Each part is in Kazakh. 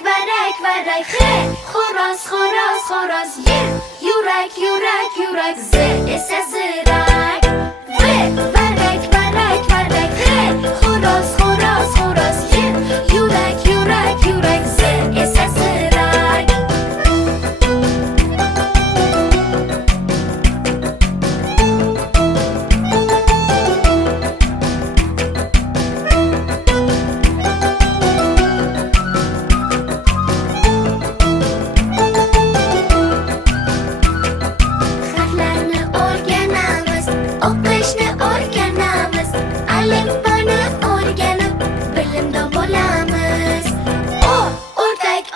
varak xo'roz yer yurak z esa zirak varak he xo'roz yer yurak z esa zirak o'qishni o'rganamiz alifboni o'rganib bilimdon bo'lamiz o'rdak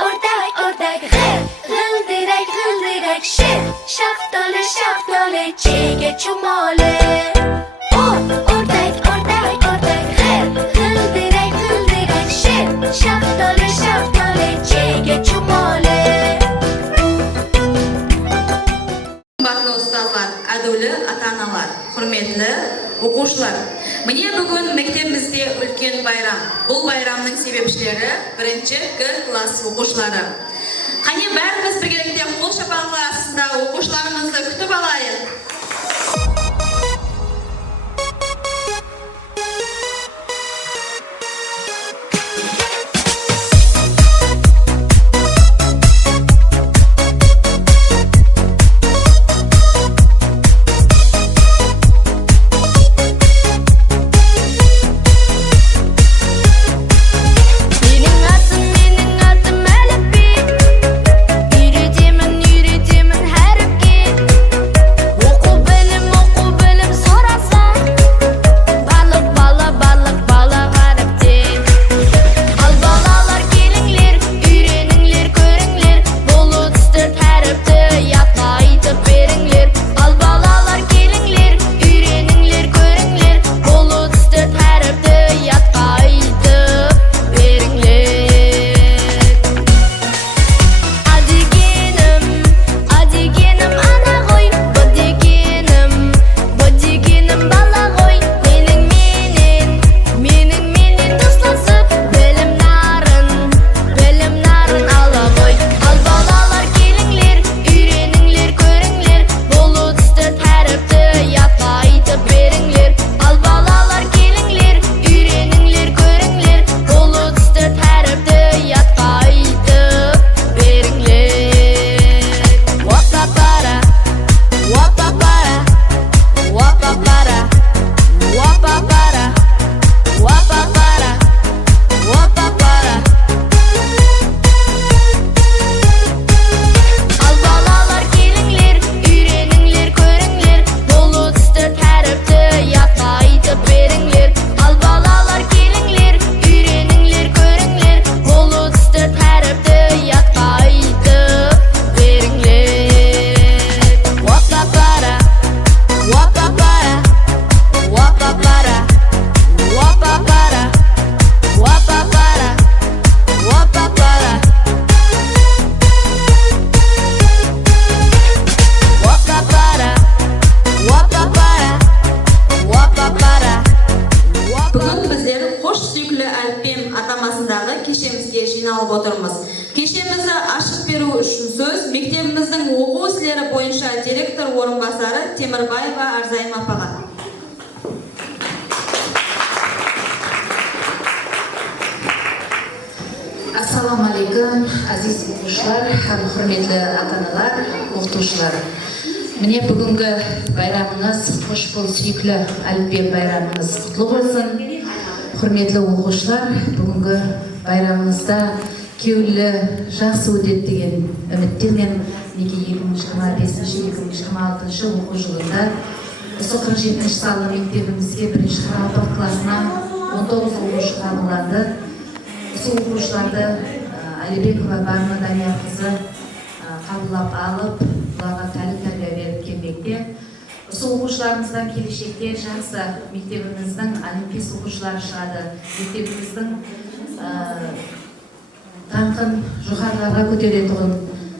g'ildirak shaftoli chega chumoli o'rdak g'ildirak shaftoli chega chumoli. Hurmatli ustozlar, aduli ota-onalar, hurmatli o'quvchilar. Mine bugun maktabimizda ulkan bayram. Bu bayramning sababchilari 1-G klass o'quvchilari. Qani barimiz birgalikda qo'l shapaqilar ostida o'quvchilarimizni kutib olaylik. жиналып отырмыз. Кешемізді ашып беру үшін сөз мектебіміздің оқу ісілері бойынша директор орынбасары Темірбаева Арзайым апаға. Ассаламу алейкум, азиз оқушылар, һәм құрметлі ата-аналар, оқытушылар. Міне бүгінгі байрамыңыз, қош бол сүйіклі әліппе байрамыңыз құтлы болсын. Құрметлі оқушылар, бүгінгі байрамыңызда кеулі жақсы өтеді деген үміттемен неге 2025-2026 оқу жылында осы 47 салы мектебімізге 1-ші қырау класына 19 оқушы қабылданды. Осы оқушыларды Алибекова Барма Дания қызы қабылдап алып, бұларға тәрбие беріп келмекте. Осы оқушыларымыздан келешекте жақсы мектебіміздің олимпист оқушылары шығады. Мектебіміздің даңқын жоғарыларға көтеретұғын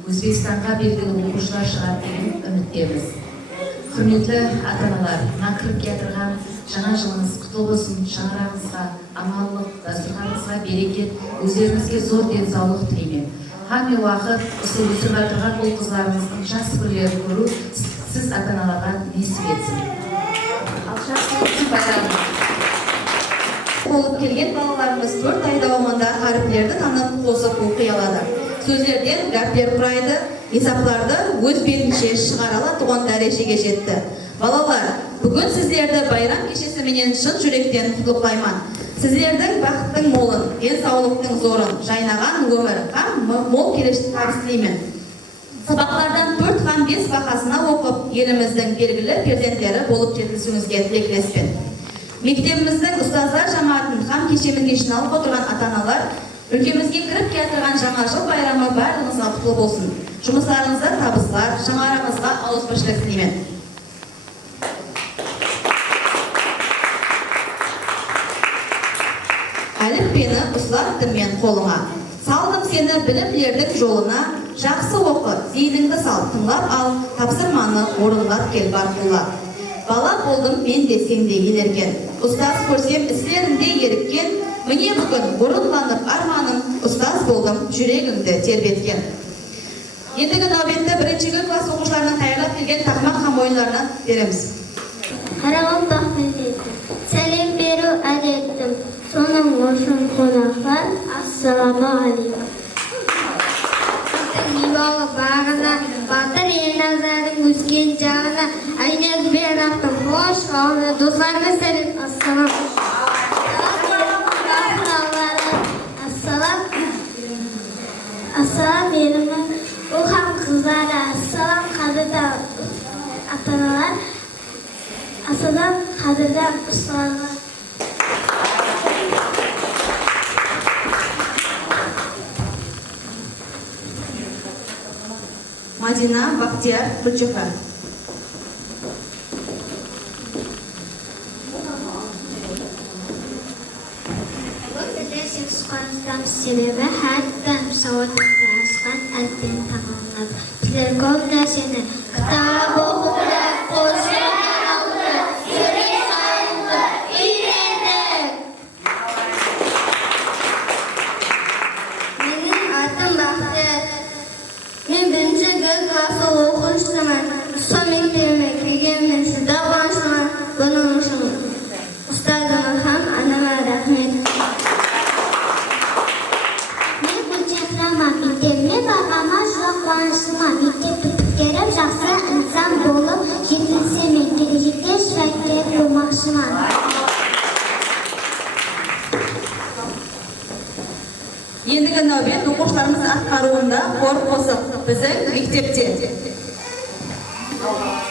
Өзбекстанға белгілі оқушылар шығады деген үміттеміз. Hürmetli ata-analar, nakırıp getirgen жаңа жылыңыз құтты болсын, шаңырағыңызға аманлық, дастарханыңызға берекет, өздеріңізге зор денсаулық тілеймін. Һәм уақыт өсіп отырған бұл қызларыңыздың жас күндерін көру сіз ата-аналарға несіп етсін. Ал жас болсын байрамы. Болып келген балаларымыз 4 ай давамында әріптелерді танып қосып оқи алады. Сөздерден гәптер құрайды, есапларды өз бетінше шығара алатұғын дәрежеге жетті. Балалар, бүгін сіздерді байрам кешесіменен шын жүректен құттықтаймын. Сіздердің бақыттың молын, денсаулықтың зорын, жайнаған өмір, һәм мол келешек табыс тілеймін. Сабақтардан 4 һәм 5 бағасына оқып, еліміздің белгілі перзенттері болып жеткізуіңізге тілектеспін. Мектебіміздің ұстаздар жамаатын һәм кешемізге жиналып отырған ата-аналар, өлкемізге кіріп келтірген жаңа жыл байрамы барлығыңызға құтты болсын. Жұмыстарыңызда табыстар, шаңырағыңызға ауызбіршілік тілеймін. Әліппені ұстаттым мен қолыма, салдым сені білімлердің жолына, жақсы оқы, зейініңді сал, тыңлап ал, тапсырманы орындап кел бар қолап. Бала болдым мен де сенде елерген, ұстаз көрсем істерінде еріккен, міне бүгін орынланып арманым, ұстаз болдым жүрегімді тербеткен. Ендігі нәубетті бірінші класс оқушыларының таярлап келген тақмақ һәм ойындарына береміз. Қарағым бақмедетім, сәлем беру әдеттім, соның үшін қонақлар, ассаламу алейкум. Небалы бағына, батыр елназардың өскен жағына, айнез бер ақтым, қош қалды, достарына сәлем, ассалам. Ассалам елімі, ұлхам қызлары, ассалам қадырда ата-аналар, ассалам қадырда ұсталар. Мадина Бақтияр Күлчіқі. Сіз сұқаныздан себебі хәттен сауатында асқан әлбен тамамлады. Біздер көп нәрсені кітап оқуды, қосып алды, жүрек сайынды үйрендік. Менің атым Бақтияр. Мен бірінші класс оқушымын. Сол мектебіме келгеніме шүдә қуаныштымын. Бұның үшін ұстазыма һәм анама рахмет. Мен Күлчіқрама мектебіме барғаныма шүдә қуаныштымын. Мектеп бітіріп жақсы инсан болып жетілсем, келешекте шәкірт болмақшымын. Ендігі нәубет оқушыларымыз атқаруында хор қосып, біздің мектепте. Thank you.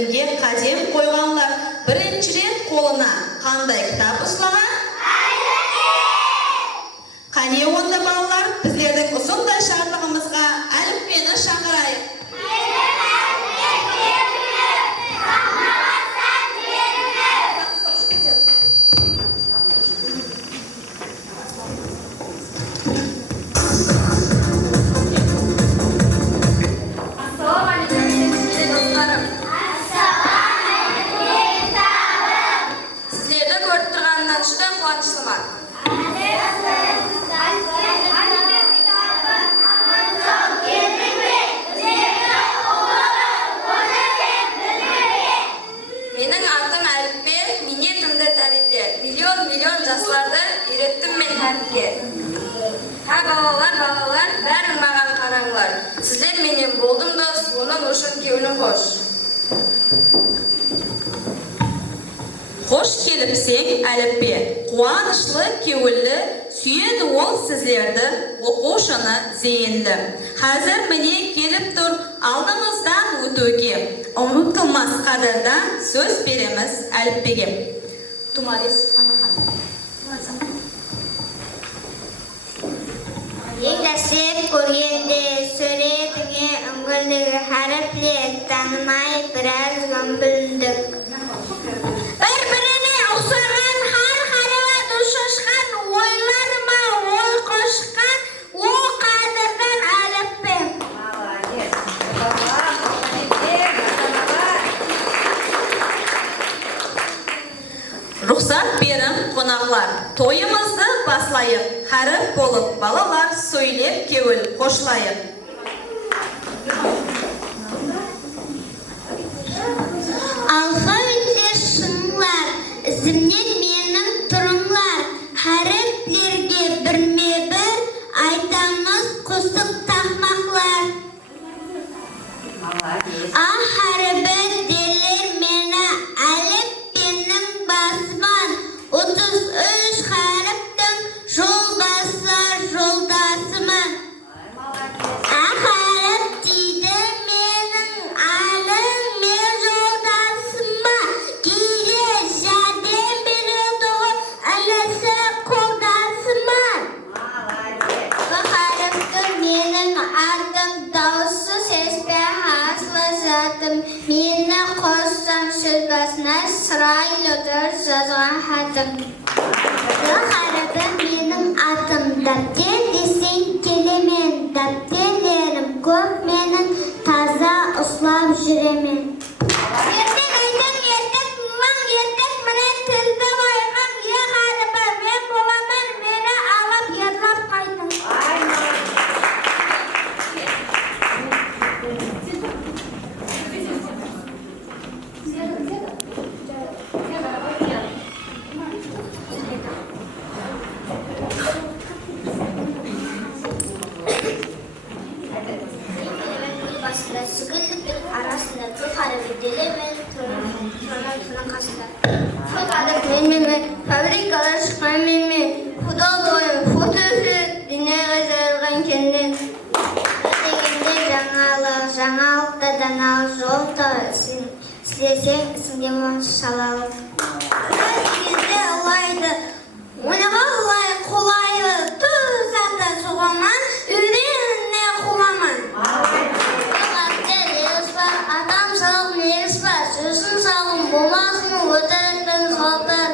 білімге қадем қойғанлар бірінші рет қолына қандай кітап ұстаған? Қане онда балалар, біздердің ұсындай шартығымызға әліппені шақырайық. Sizlerді көріп тұрғаннан шыда қуаныштымын. Менің атым әліппе, менен тімді тәрбие. Миллион жастарды үйреттім мен әріпке. Балалар, бәрің маған қараңлар. Сіздер менен болдым дос, оның үшін кеулім қош. Қош келіпсең әліппе, қуанышлы, кеуілді, сүйеді ол сіздерді, оқушыны зейінді. Қазір міне келіп тұр алдыңыздан өтуге, ұмытылмас қадірдан сөз береміз әліппеге. Тумарис Амахан. Еңдәсіп көргенде сөйлетіңе үңгілдігі әріплек танымай біраз ғамбілдік. Бір-біріне ұқсаған har-harыға дұшышқан ойларыма ой қошқан о қадырдан әліппе. Рұқсат берім қонақлар, тойымызды баслайық, қарып болып балалар сөйлеп кеуіл қошылайық. Алға өтер шыңлар, ізімнен менің тұрыңлар, әріплерге бірме-бір айтамыз құсып тақмақлар. Әрібі делер мені әліппенің басыман, 33 әріптің жолдасы жолдасымын. Әріп дейді менің әлім мен жолдасыма, кейде жәрдем береді ғой әлісі қолдасымын. Әріпті менің атым даусы сеспе асылы затым, мені қоссам сөз басына сырайлы тұр жазған хатым. Әріпті менің атым дәптер десең келемен, дәптерлерім көп менің таза ұслап жүремен. Ертек айтам, ертек мұң, ертек міне тілді қойған ең әріпі, мен боламын, мені алып ерлап қайтын. Басында сүгілдіктің арасында тұл қарыбы деле мен тұрының қасында. Тұл қарып мен, фабрикалар шыққан мен, футбол ойын, футбол дүниеге жайылған кеннен. Дегенде жаңалықта даналық жолда сілесең ісіңден шалалық. Кезде ұлайды, ойнаға ұлай қолайлы, тұз ата соғаман, үйреніне құламан. Адам салғым егіс бар, сөзін салғым болмасын, өтіріктің салтыр.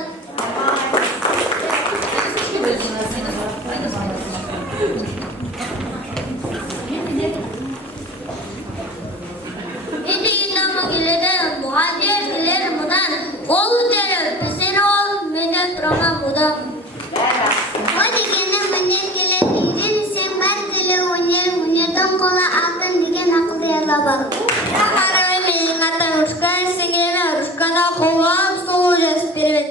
Мен деген дамы келеді, мұғадер келер мұдан, ол өтері, бізден ол, менен тұрама бұдан. О дегені мінен келеді, үйренсең бар тілі өнер, өнердің қолы алтын деген ақылды ерлі бар. Қарабай менің атам Рушкан сеңгені, Рушкана қолғап сұлу жас бермет.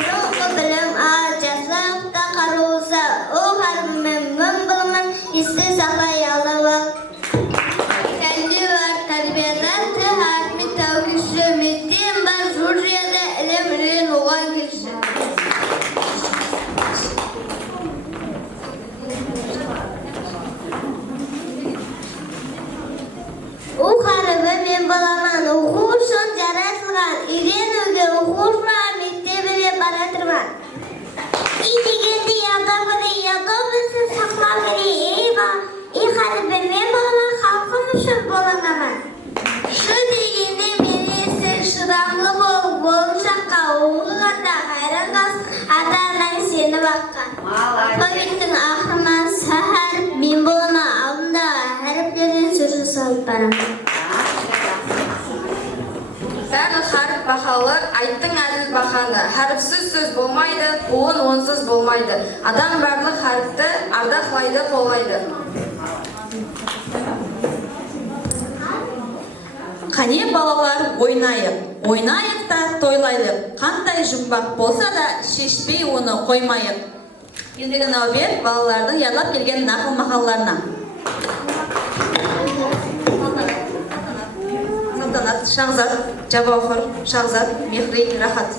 Жоғы білім ар жасақта қаруылса, о қарбымен мүн білімін, есті сақай алып. Кәнде бар тәрбиедар, тіл әртмет тәукіші, мектен бар жұржияда ілім рен оған келші. О қарым Ата-анаң сені баққан. Алфавиттің ақырына сахар, мен болама алдында әріптерден сөз жасалып барамын. Барлық харп бақалы, айттың әділ бақаны. Харпсыз сөз болмайды, буын онсыз болмайды. Адам барлық харпты ардақлайды, қолайды. Қане балалар ойнайық, ойнайық та тойлайық. Қандай жұмбақ болса да шешпей оны қоймайық. Ендігі нәубет балалардың ярлап келген нақыл мақалларына. Салтанат, Шағзат, Жабауқыр, Шағзат, Мехри, Рахат.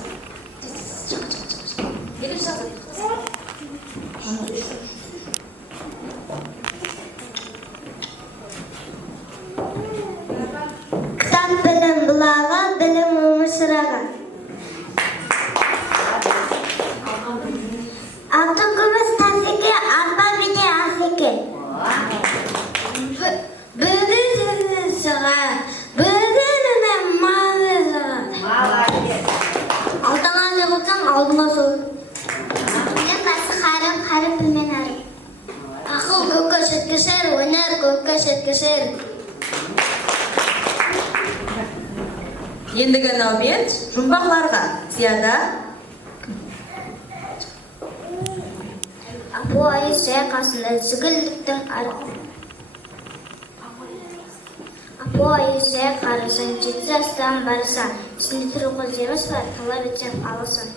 Кітап білім бұлаға, білім өмірсіраға. Алтын күміс тасеке, арба бете асеке. Бүді жүзі сыға, бүді жүзі малы сыға. Алдыңа жығылсаң, алдыңа сол. Білім басы қарым, қарым білмен арым. Ақыл көкке шеткішер, өнер көкке шеткішер. Ендігі нәубет жұмбақларға. Зияда. Апу айы сәй қасында зігілдіктің арқы. Апу айы сәй қарысын, жеті жастан барысан, түсінде түрі көздеріміз бар, талап етсен алысын.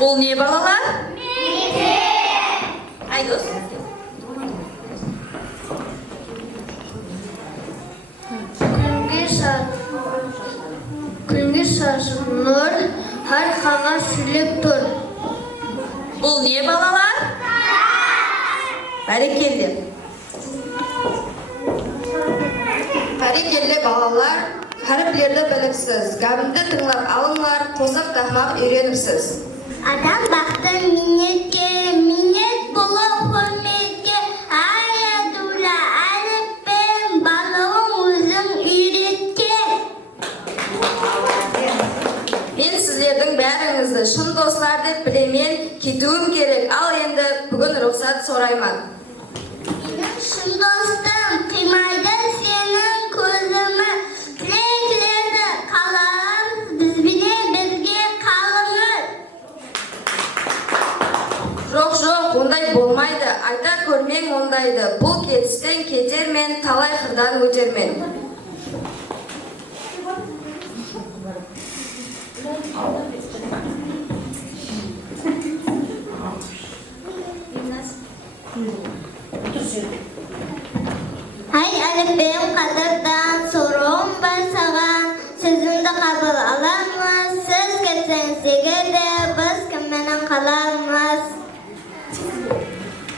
Бұл не балалар? Айдос. Күнге шашып нұр, харқаға сүлеп тұр. Бұл не балалар? Бәрекелді. Бәрекелді балалар, харіплерді біліпсіз, гәбімді тыңлап алыңлар, қосып тақмақ үйреніпсіз. Адам бақты минетке, минет болу құрметке, аядула әліппен балығын өзің үйретке. Мен сіздердің бәріңізді шын достар деп білемен кетуім керек, ал енді бүгін рұқсат сорайман. Менің шын достым қимайды сенің көзімі, тілектерді қаламыз бізбенен бірге қалыңыз. Жоқ, ондай болмайды, айта көрмең ондайды. Бұл кетістен кетермен, талай қырдан өтермен. Ай әліппен қадырдан соруым бар саған, сөзімді қабыл аламыз, сіз кетсең сегеді, біз кімменен қаламыз.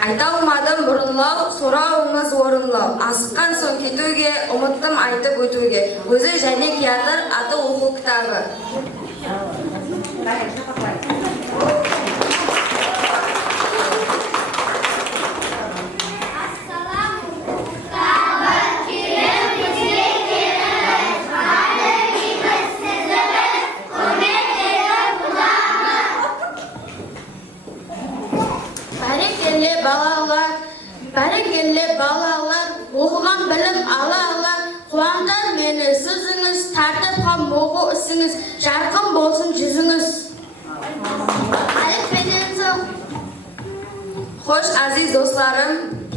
Айта алмадым бұрынлау, сұрауыңыз орынлау. Асыққан соң кетуге, ұмыттым айтып өтуге. Өзі және театр, аты оқу кітабы. Бәрекелді балалар, оқыған білім ала-алар, қуантар мені сөзіңіз, тартып қам оқу ісіңіз, жарқын болсын жүзіңіз. Әліппеден соң. Хош, азиз достарым,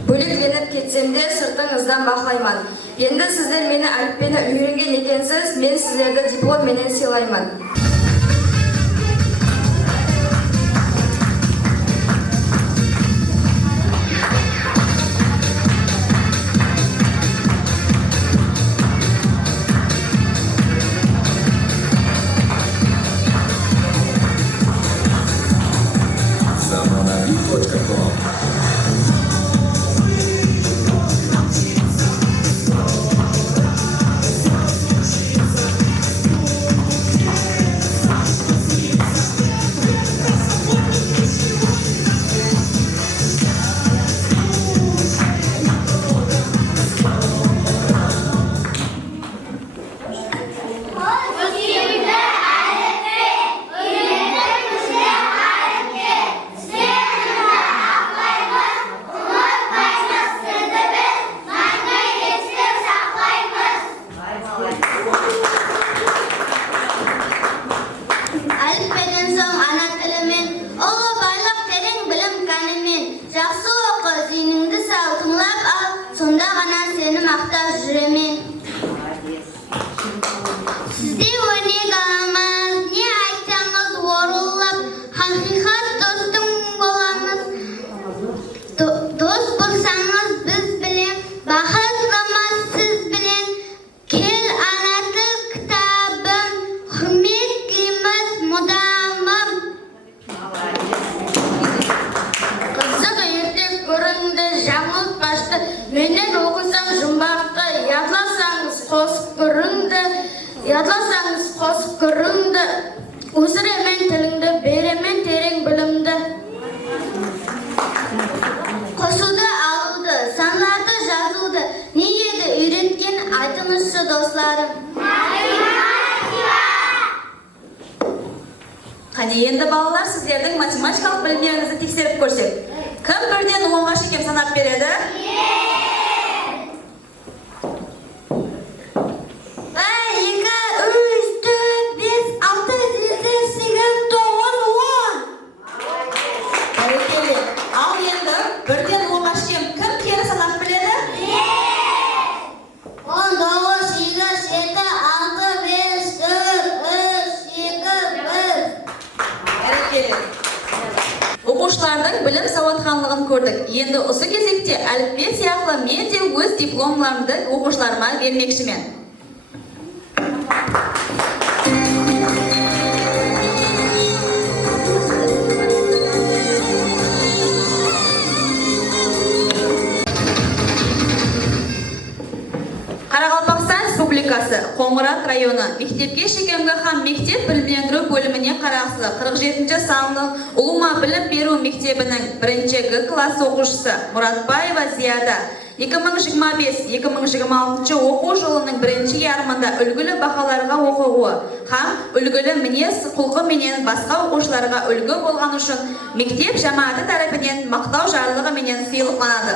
бөлекленіп кетсем де сыртыңыздан бақылайман. Енді сіздер мені әліппені үйренген екенсіз, мен сіздерді диплом менен сыйлаймын. Yadlasanız qosib kırımdı. O'siraman tilingda, beraman terin bilimdi. Qo'shuvda aluvdi, sanlarda yozuvdi. Nega o'rgatgan aytinishi do'stlarim. Qani endi balalar sizlarning matematikalik bilimlaringizni tekshirib ko'rsak. Kim birdan 10gacha kim sanab beradi? O'quvchilarning bilim savodxonligini ko'rdik. Endi o'sha kezdikda alifbe siyaqli men de o'z diplomlarimni o'quvchilarimga bermoqchiman. Qoraqalpog'iston Respublikasi Qo'ng'irot rayoni Maktabga Shekamga ham Mektep bilimlantiruv bo'limining qarashli 47-sonli Ulug'ma bilim beruv maktabining 1-G klass o'quvchisi Muratbayeva Ziyoda 2025-2026 o'quv yilining 1-yarmida ulguli baholarga o'quvi ham ulguli minez xulqi bilan boshqa o'quvchilarga ulgu bo'lgani uchun maktab jamoati tarafidan maqtov jarligi bilan siyliqlanadi.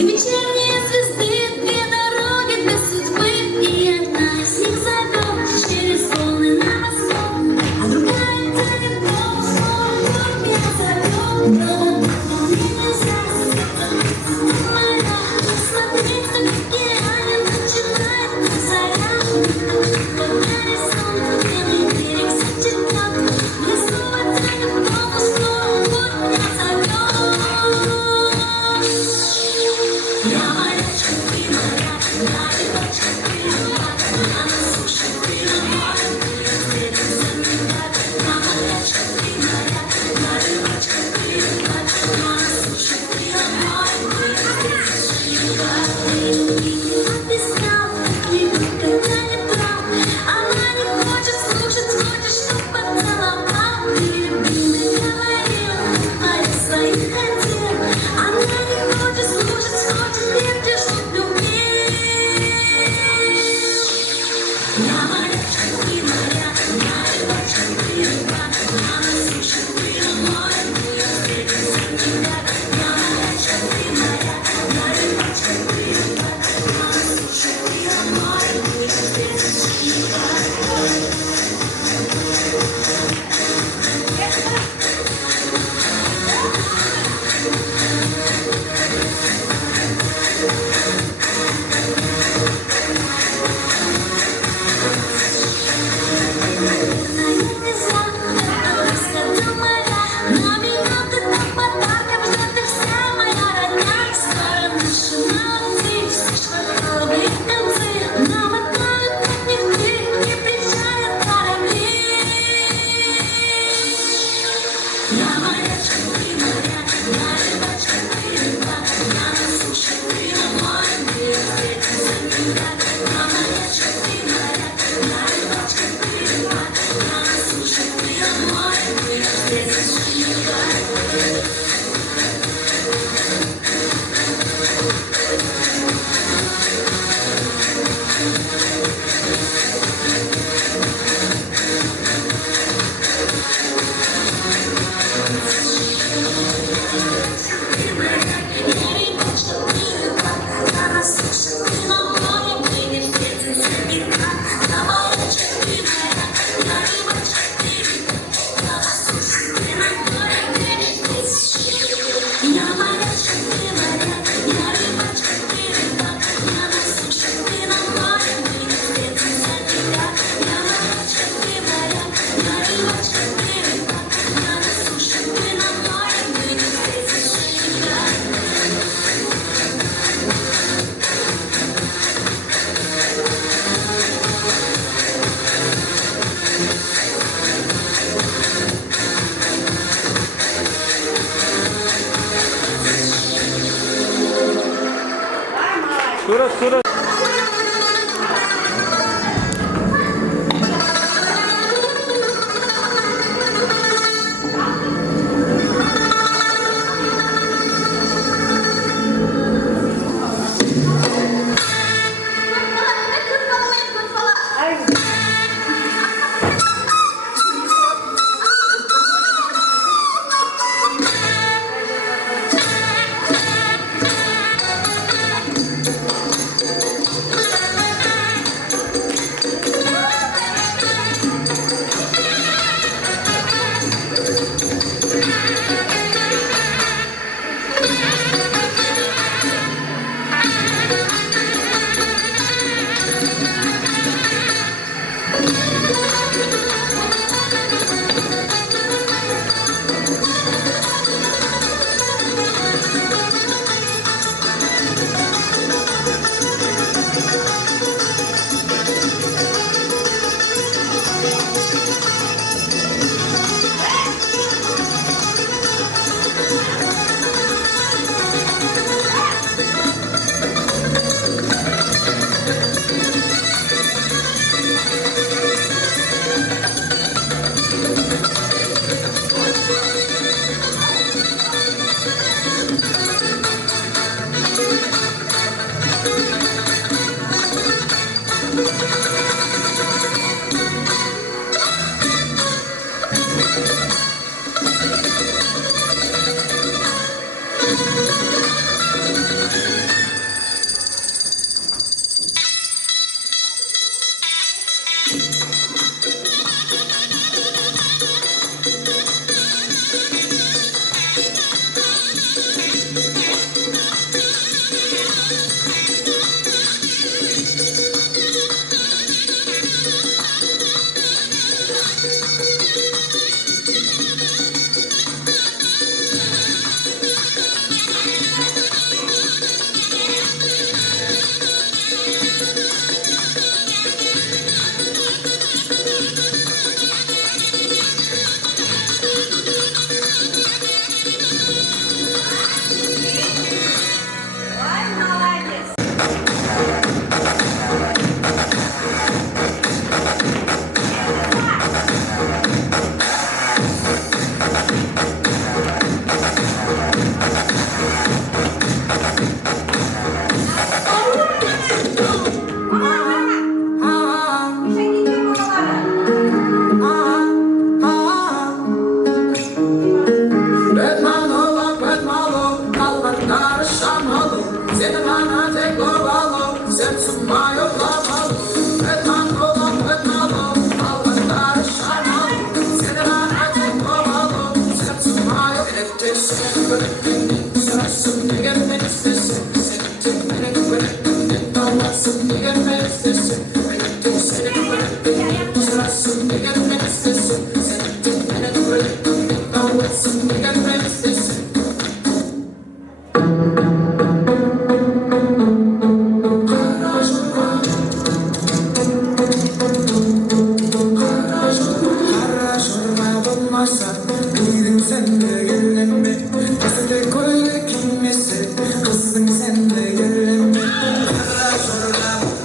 Вечерние звезды, две дороги без судьбы, и одна из них зовет через волны на восток, а другая тянет дом, снова меня зовет. Но мне нельзя смотреть, как океан начинает заря. Поднялись сон, белый берег затекла, мне снова тянет дом, снова меня зовет. Kızım sen de gelinme, kara çorba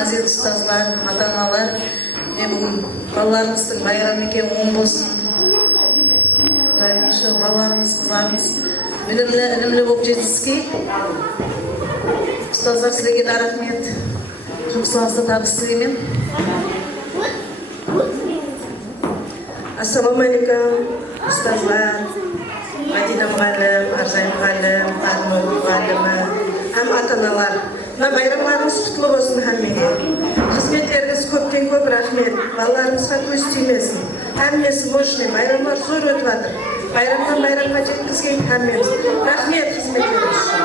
aziz ұстаздар, ата-аналар. Мен бүгін балаларымыздың байрамы екен, оң болсын. Құдайым үшін балаларымыз, қыздарымыз білімлі болып жетіске. Ұстаздар, сіздерге де рахмет. Жұмысыңызды табыс тілеймін. Ассалаумағалейкум, ұстаздар, Мәдина мұғалім, Арзай мұғалім, Арман мұғалімі, һәм ата-аналар. Мына байрамдарыңыз құтлы болсын һәммеге. Қызметтеріңіз көптен көп рахмет. Балаларымызға көз тимесін. Һәммесі мощный, байрамдар зор өтіп жатыр. Байрамдан байрамға жеткізген һәммеміз. Рахмет қызметтеріңіз үшін.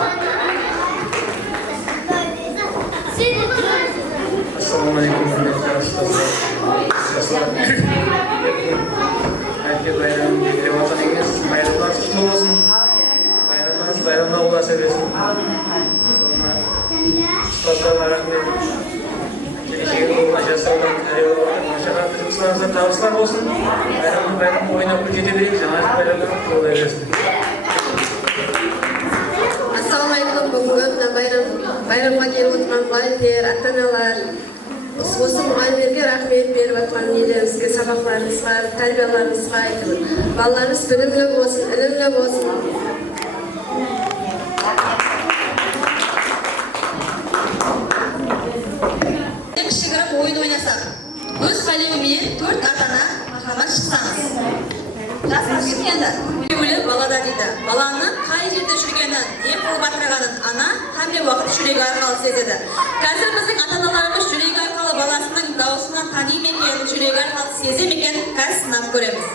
Ассалаумағалейкум, байрамын келіп жатқан емес, байрамдар құтлы болсын. Байрамдарыңыз байрамда боласа берсін. Ұстаздарға рахмет. Келешегі болма жасаудан кәрі болған машағатты жұмыстарыңызда табыстар болсын. Байрамды ойнап кете берейік, жаңа байрамдар қолдай берсін. Ассалаумағалейкум, бүгінгі байрамға келіп отырған мұғалімдер, ата-аналар, осы мұғалімдерге рахмет беріп жатқан нелеріңізге, сабақларыңызға, тәрбиелеріңізге айтамын. Балаларыңыз білімлі болсын, ілімлі болсын. Кішігірім ойын ойнасақ, өз қалемімен 4 ата-ана махаббат шықсаңыз. Жасыңыз енді. Біреулі балада дейді. Баланы қай жерде жүргенін, не қылып атырғанын ана һәмде уақыт жүрегі арқылы сезеді. Қазір біздің ата-аналарымыз жүрегі арқылы баласының даусынан тани ме екен, жүрегі арқылы сезе ме екен, қазір сынап көреміз.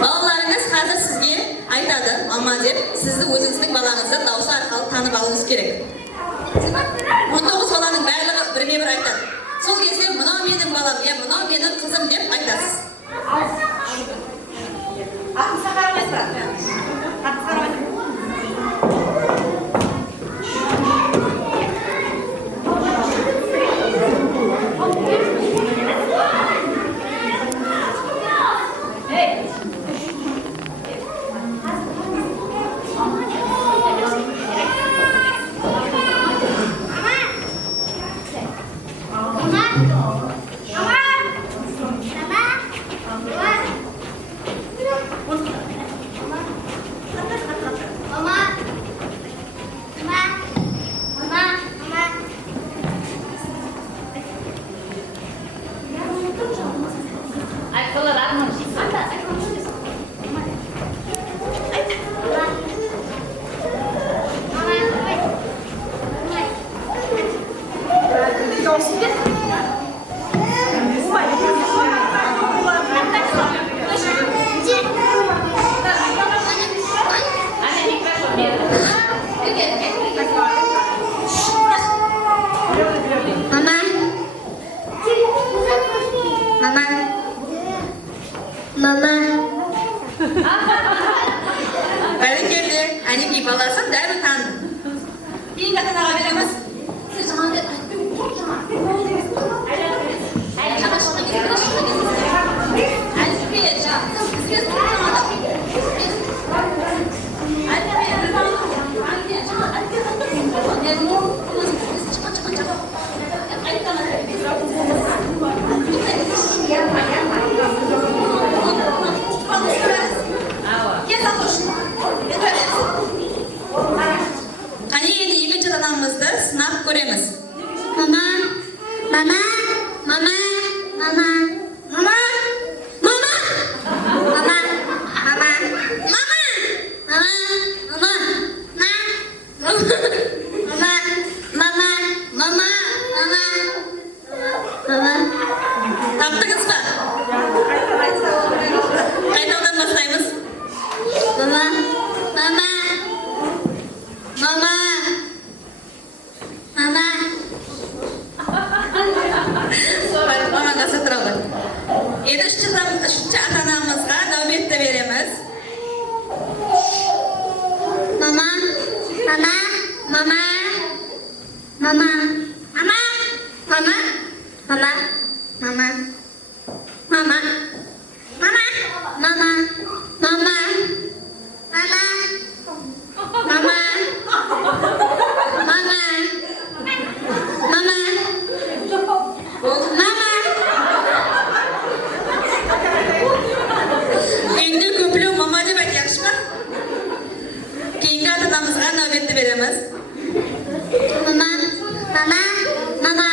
Балаларыңыз қазір сізге айтады, мама деп, сізді өзіңіздің балаңызды даусы арқылы танып алуыңыз керек. 19 баланың барлығы біріне-бір айтады. Сол кезде мынау менің балам, мынау менің қызым деп айтасыз. Бәрекелді, әнекей баласын дәрі таныды. Кейін ата-анаға береміз. Сіз жаңа бет айтпай Қане енді екінші ата-анамызды сынап көреміз. Мама, мама, мама, мама, мама, мама, мама, мама, мама, мама, мама. Таптыңыз ба? Қайтадан бастаймыз. Мама, мама, мама, мама. Мамаға сатырауды. Енді үшінші ата-анамызға нәубетті береміз. Мама, мама, мама, мама, мама, мама, мама, мама, мама, мама, мама, мама, мама, мама, мама, Кейінгі ата-анамызға нәубетті береміз. Мама, мама, мама.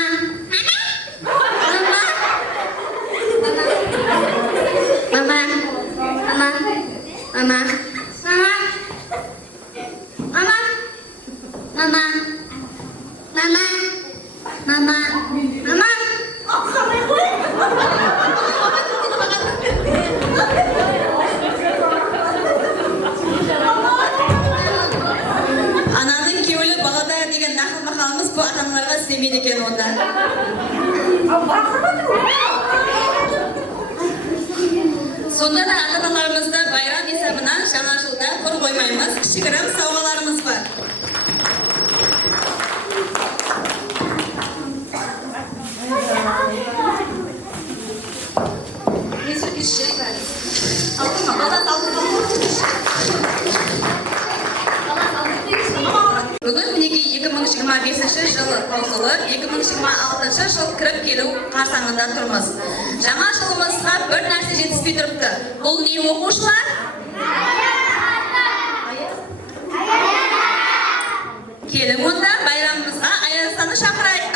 Мама, мама, мама, мама, мама, мама, мама, мама. Ананың кеуілі балада деген нақыл мақалымыз бұл ата-аналарға істемейді екен онда. Сонда да ата-аналарымызды байрам есебінен жаңа жылда құр қоймаймыз, кішігірім сауғаларымыз бар. Бүгін мінекей 2025 жылы қосылып, 2026 жыл кіріп келу қарсаңында тұрмыз. Жаңа жылымызға бір нәрсе жетіспей тұрыпты. Бұл не оқушылар? Келің онда байрамымызға Аяз атаны шақырайық.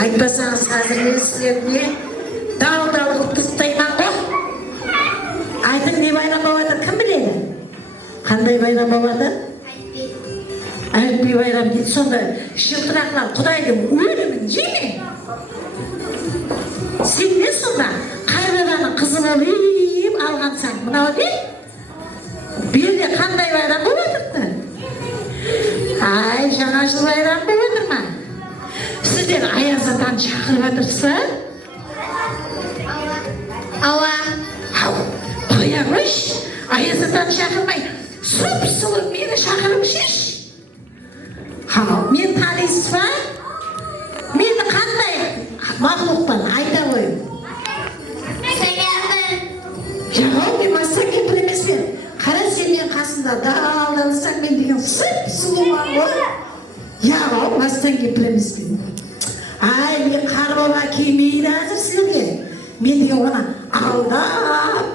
Айтпасаңыз қазір сіздерге дау-дау қылып тастайман ғой. Айтың не байрам болады, кім біледі? Қандай байрам болады? Әліпби байрам дейді. Сонда жылтырақтар Құдайдың өлімін жеме. Сен не сонда қайраданың қызы болып алғансың? Мынау не? Берде қандай байрам болады? Ай, жаңа жыл байрам болады ма? Сіздер Аяз атаны шақырып жатырсыздар? Ауа. Қоя қойшы, Аяз атаны шақырмай, сұп-сұлу мені шақырып шеш. Мен танисыз ба? Мені қандай мақлұқпын, айта қойым. Жағау, мен мастан кемпір емеспен. Қара сенен қасында дағалданысаң мен деген сұп-сұлуан ғой. Яғау, мастан кемпір емеспен. Ай, мен қарбаба кемейді әзір сіздерге. Мен деген оны алдап,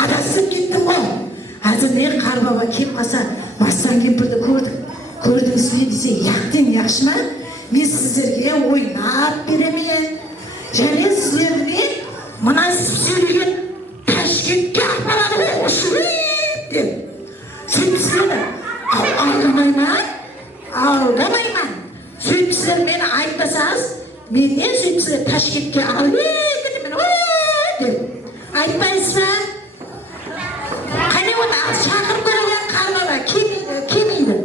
адасып кеттім ғой. Әзір мен қарбаба кем қаса мастан кемпірді көрдіңіз бе десе, яқтен яқшы ма? Мен сіздерге ойнап беремен. Және сіздерге мына сөйлеген Ташкентке апарады ғой, ұшырып деп. Сөйтсіздер, алдамайман. Сөйтсіздер мені айтпасаңыз, менен сөйтсіздер Ташкентке алып кетемін деп. Айтпайсыз ба? Қане оны шақырып көрген қарбаба кемейді.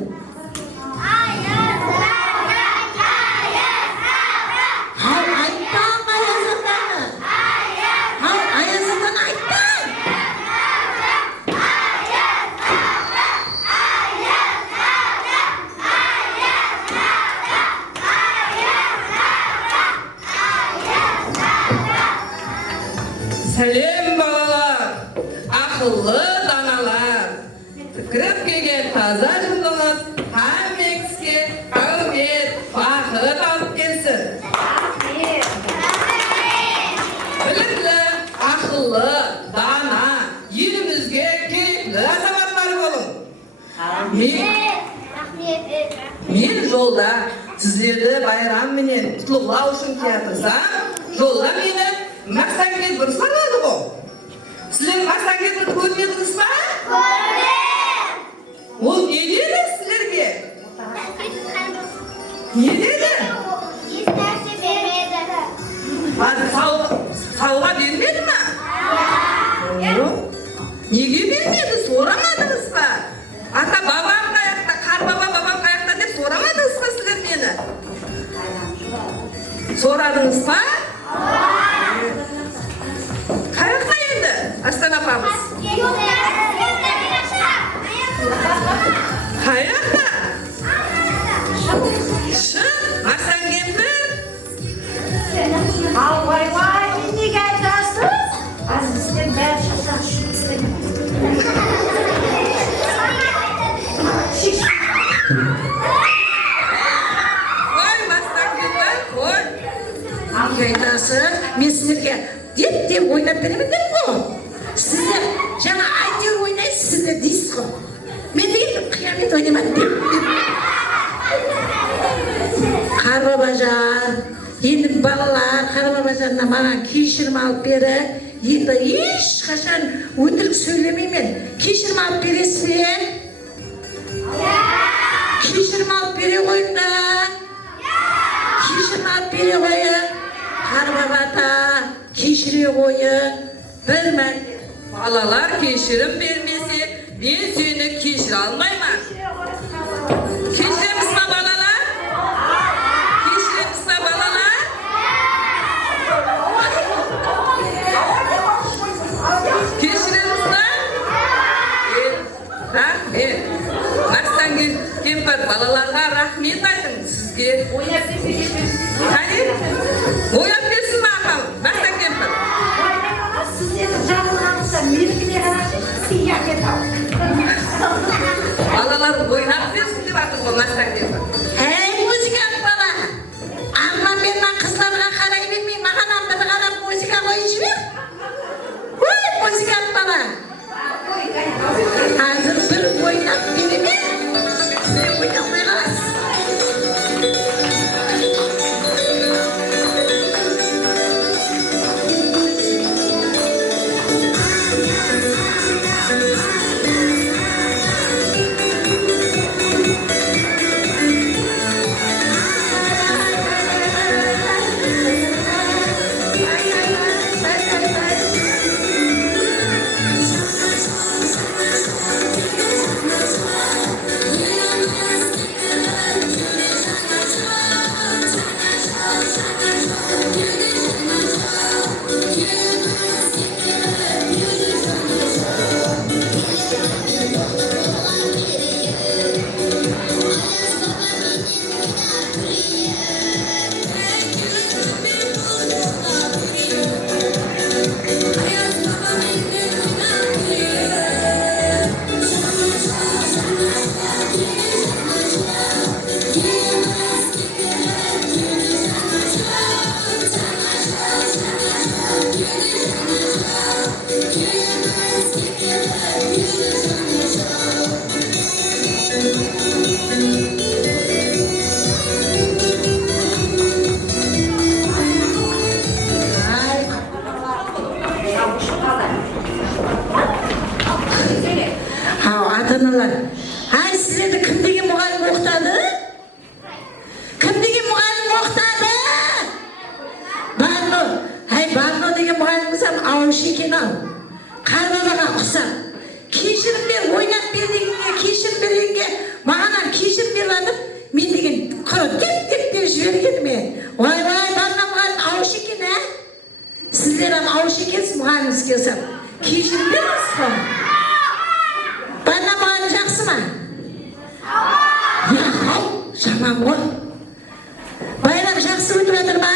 Сәлем балалар, ақыллы даналар. Кіріп келген таза жылдыңыз Хамекске әумет, бақыт алып келсін. Білімлі, ақыллы, дана, елімізге керекті азаматтар болың. Мен жолда сіздерді байрам менен құттықтау үшін келатырсам, жолда мені мақтан кемпір санады ғой. Сіздер мақтан кемпірді көрмедіңіз ба? Көрдім. Ол не деді сіздерге? Не деді? Ешнәрсе бермеді. Сауға бермеді ма? Неге бермеді? Сорамадыңыз ба? Ата бабам қаяқта, қарбаба бабам қаяқта деп сорамадыңыз ба сіздер мені? Сорадыңыз ба? ойнап беремін дедім ғой. Сіздер жаңа әйтеуір ойнайсыз, сіздер дейсіз ғой. Мен деген қиямет ойнамадым деп. Қарбабажан, енді балалар Қарбабажанна маған кешірім алып бері. Енді ешқашан өтірік сөйлемеймін. Кешірім алып бересіз бе? Кешірім алып бере қойыңдар. Кешірім алып бере қойың. Қарбабата кешіре қойың. Bir mərtə balalar keşirim verməsə, ben seni keşir almayman. Keşirir misin balalar? Keşirir misin balalar? Keşirir misin? Rahmet. Marsdan kempir balalarga rahmet aytın sizge. Hadi. Oyap versin bakalım. Marsdan kempir. Balalar oynap versin deb atır bu Marsdan kempir. Ey muzikant bala. Amma mendan qizlarga qaray bermay, mаған bir qarab muzika qo'yish ber. Voy muzikant bala. Hozir bir o'ynab beraman. Sen o'ynab qo'yasiz. Ата-аналар, ай сіздерді кім деген мұғалім оқытады? Кім деген мұғалім оқытады? Барно, ай Барно деген мұғалім болсам ауызшы екен ау. Қарбабаға ұқсам. Кешірім бер, ойнап бер дегенге, кешірім бергенге, мағанан кешірім бер жатып, мен деген құры деп жібергенім. Ой, Барно мұғалім ауызшы екен, ә? Сіздер ауызшы екенсіз мұғаліміз келсем. Кешірім беріңіз ғой. Bana bağıracaksın mı? Ya hay, tamam o. Bayram жақсы өтіп жатыр ма?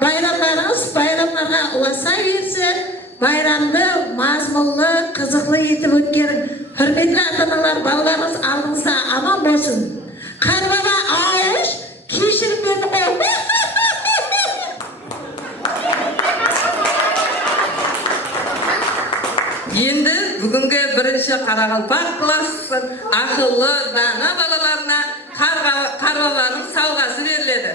Bayramlarınız bayramlarga ұласа берсін. Bayramды мазмұнлы, қызықлы етіп өткерін. Hürmetli ата-аналар, балаларыңыз алдыңызда аман болсын. Қарбаба ауыш, кешірім берді ғой. Енді бүгінгі бірінші Қарақалпақ классын ақыллы дана балаларына Қарбабаның сауғасы беріледі.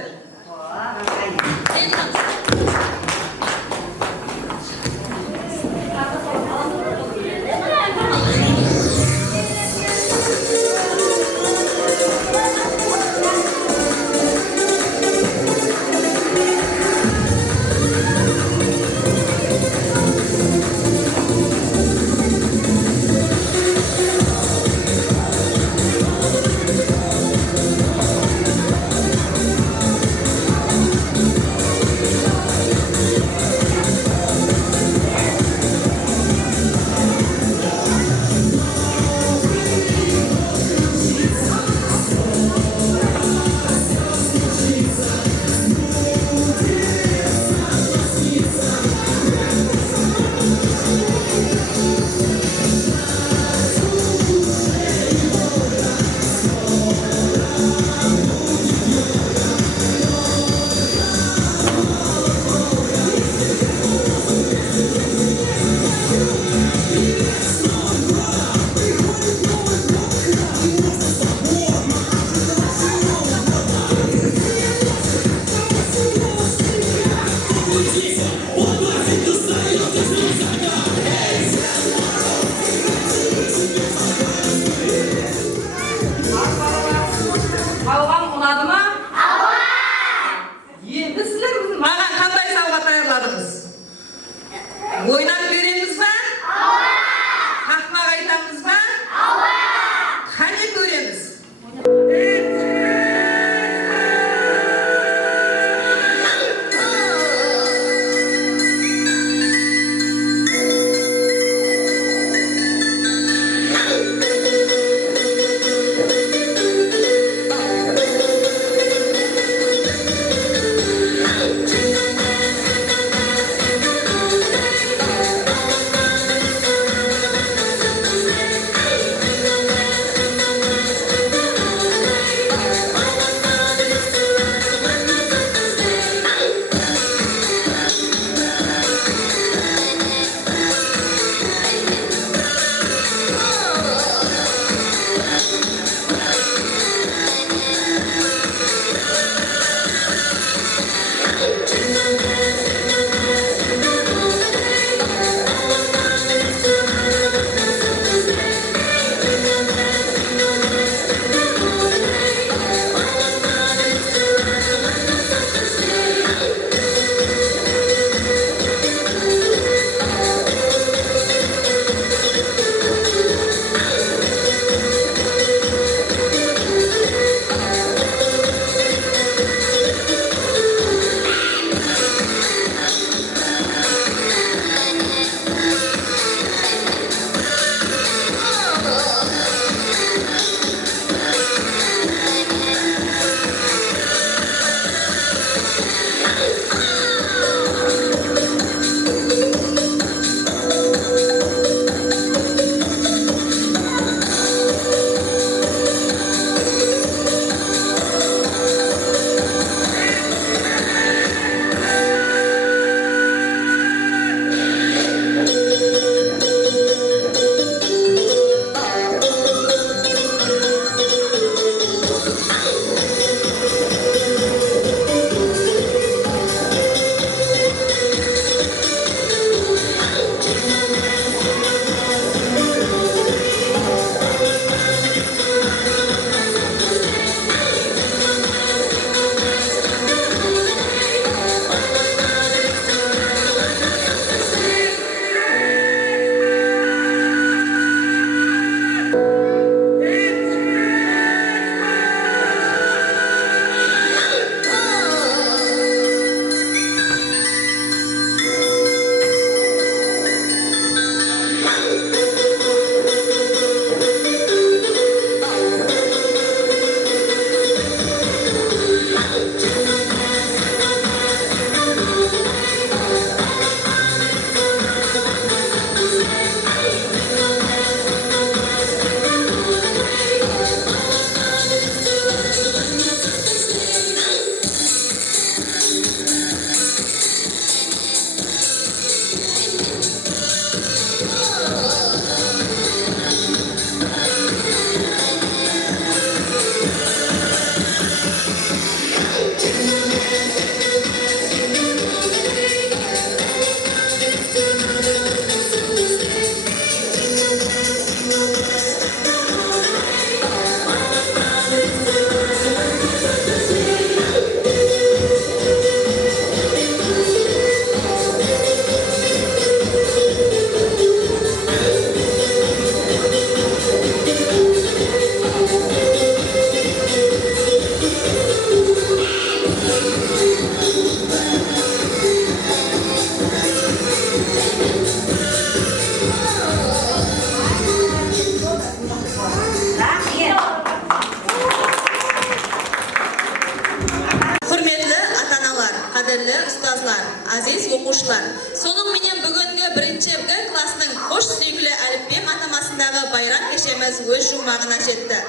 қадірлі ұстазлар, азиз оқушылар. Соның менен бүгінгі бірінші Г классының қош сүйгілі әліппе матамасындағы байрам кешеміз өз жұмағына жетті.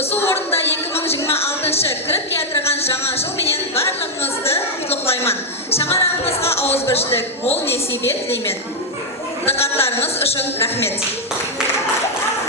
Осы орында 2026 кіріп келтірген жаңа жыл менен барлығыңызды құттықтаймын. Шаңырағымызға ауызбіршілік, мол несібе тілеймін. Диққатларыңыз үшін рахмет.